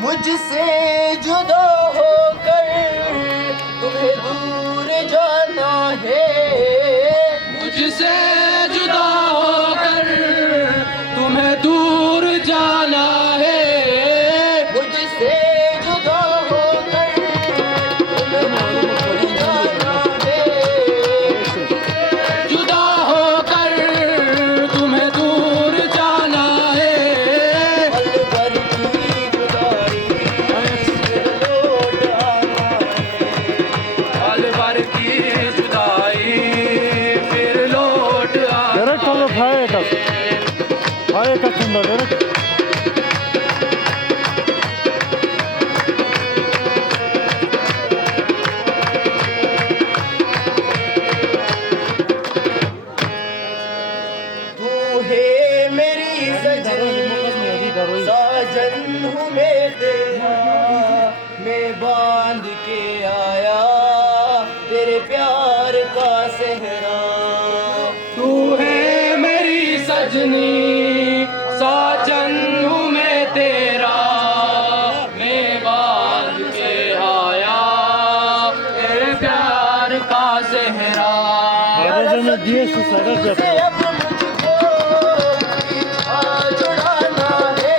मुझसे जुदा होकर तुम्हें दूर जाना है। मुझसे जुदा होकर तुम्हें दूर जाना है। मुझसे जुदा होकर तुम्हें दूर जाना है। जुदा होकर तुम्हें दूर जाना है। पल भर की जुदाई फिर लौट आना है। पल भर की जुदाई फिर लौट आना Direkt alıp hayal et. Hayal etinde direkt. तू है मेरी सजन, साजन हूँ मैं तेरा। मैं बांध के आया तेरे प्यार का सेहरा। तू है मेरी सजनी, साजन हूँ मैं तेरा। मैं बांध के आया तेरे प्यार का सेहरा। Bagajını diye susarak से yapıyor. अब मुझको पीछा छुड़ाना है।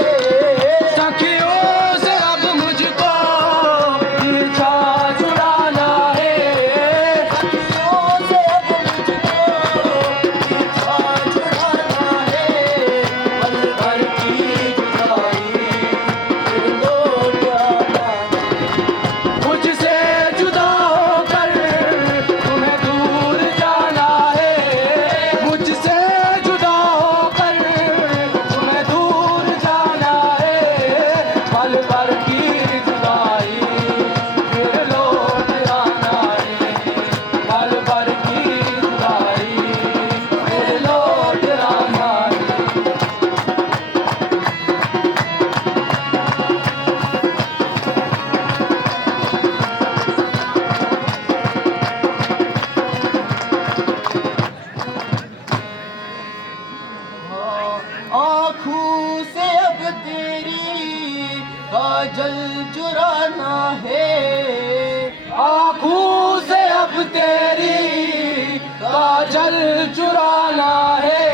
सखियों से अब मुझको पीछा छुड़ाना है। सखियों से अब मुझको पीछा छुड़ाना है। पल भर की जुदाई फिर लौट आना है। मुझसे जुदा होकर तुम्हें दूर जाना है। मुझसे जुदा होकर तुम्हें दूर जाना है। पल भर की जुदाई फिर लौट आना है। पल भर की जुदाई फिर लौट आना है। आँखों से अब तेरी काजल चुराना है। आँखों से अब तेरी काजल चुराना है।